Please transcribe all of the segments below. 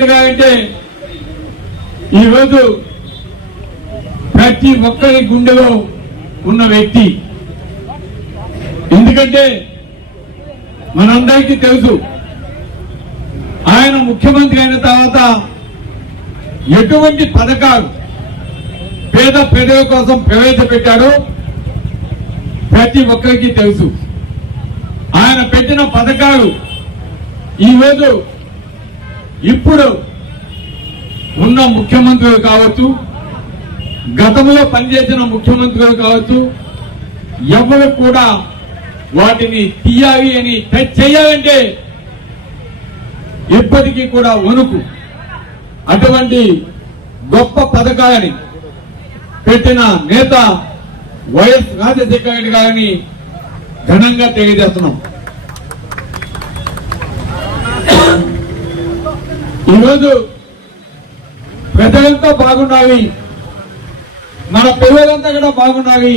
రెడ్డి అంటే ఈరోజు ప్రతి ఒక్కరి గుండెలో ఉన్న వ్యక్తి. ఎందుకంటే మనందరికీ తెలుసు ఆయన ముఖ్యమంత్రి అయిన తర్వాత ఎటువంటి పథకాలు పేద ప్రజల కోసం ప్రవేశపెట్టాడో ప్రతి ఒక్కరికి తెలుసు. ఆయన పెట్టిన పథకాలు ఈరోజు ఇప్పుడు ఉన్న ముఖ్యమంత్రులు కావచ్చు గతంలో పనిచేసిన ముఖ్యమంత్రులు కావచ్చు ఎవరు కూడా వాటిని తీయాలి అని టచ్ చేయాలంటే ఇప్పటికీ కూడా వణుకు. అటువంటి గొప్ప పథకాలని పెట్టిన నేత వైఎస్ రాజశేఖర రెడ్డి గారిని ఘనంగా తెలియజేస్తున్నాం. ఈరోజు ప్రజలంతా బాగున్నావి. మన పిల్లలంతా కూడా బాగున్నావి.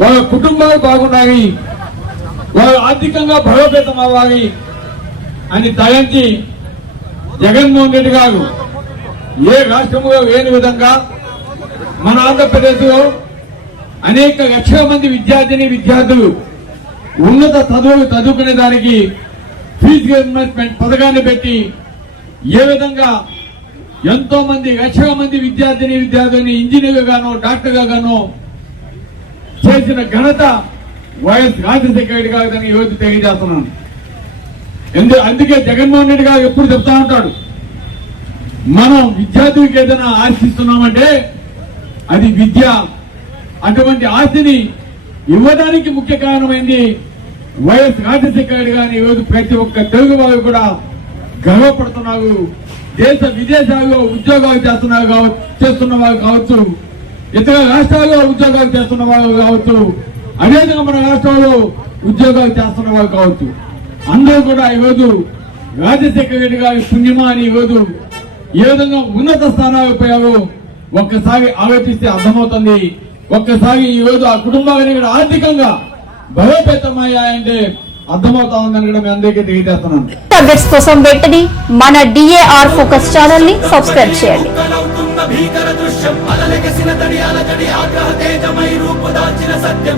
వాళ్ళ కుటుంబాలు బాగున్నాయి. వాళ్ళు ఆర్థికంగా బలోపేతం అవ్వాలి అని తలంచి జగన్మోహన్ రెడ్డి గారు ఏ రాష్ట్రంలో లేని విధంగా మన ఆంధ్రప్రదేశ్లో అనేక లక్షల మంది విద్యార్థిని విద్యార్థులు ఉన్నత చదువులు చదువుకునే దానికి ఫీజు రియంబర్స్మెంట్ పథకాన్ని పెట్టి ఏ విధంగా ఎంతో మంది లక్షల మంది విద్యార్థిని విద్యార్థిని ఇంజనీర్గా గాను డాక్టర్గా గాను చేసిన ఘనత వైఎస్ రాజశేఖర రెడ్డి గారు దాన్ని ఈరోజు తెలియజేస్తున్నాను. ఎందు అందుకే జగన్మోహన్ రెడ్డి గారు ఎప్పుడు చెప్తా ఉంటాడు మనం విద్యార్థులకు ఏదైనా ఆశిస్తున్నామంటే అది విద్య. అటువంటి ఆస్తిని ఇవ్వడానికి ముఖ్య కారణమైంది వైఎస్ రాజశేఖర రెడ్డి గారిని ఈరోజు ప్రతి ఒక్క తెలుగు వారు కూడా గర్వపడుతున్నారు దేశ విదేశాల్లో ఉద్యోగాలు చేస్తున్నారు కావచ్చు చేస్తున్న వారు కావచ్చు. ఇతర రాష్ట్రాల్లో ఉద్యోగాలు చేస్తున్న వారు కావచ్చు. అదేవిధంగా మన రాష్ట్రంలో ఉద్యోగాలు చేస్తున్న వారు కావచ్చు. అందరూ కూడా ఈరోజు రాజశేఖర రెడ్డి గారి పుణ్యమా అని ఈరోజు ఏ విధంగా ఉన్నత స్థానాలకు పోయావో ఒక్కసారి ఆలోచిస్తే అర్థమవుతుంది. ఒక్కసారి ఈ ఆ కుటుంబాలని కూడా ఆర్థికంగా బలోపేతమయ్యాయంటే కోసం వెంటనే మన డిఏఆర్ ఫోకస్ ఛానల్ని సబ్స్క్రైబ్ చేయండి. భీకర దృశ్యం అలలెగసిన తడి అలజడి ఆగ్రహ తేజమై రూపుదాల్చిన సత్యం.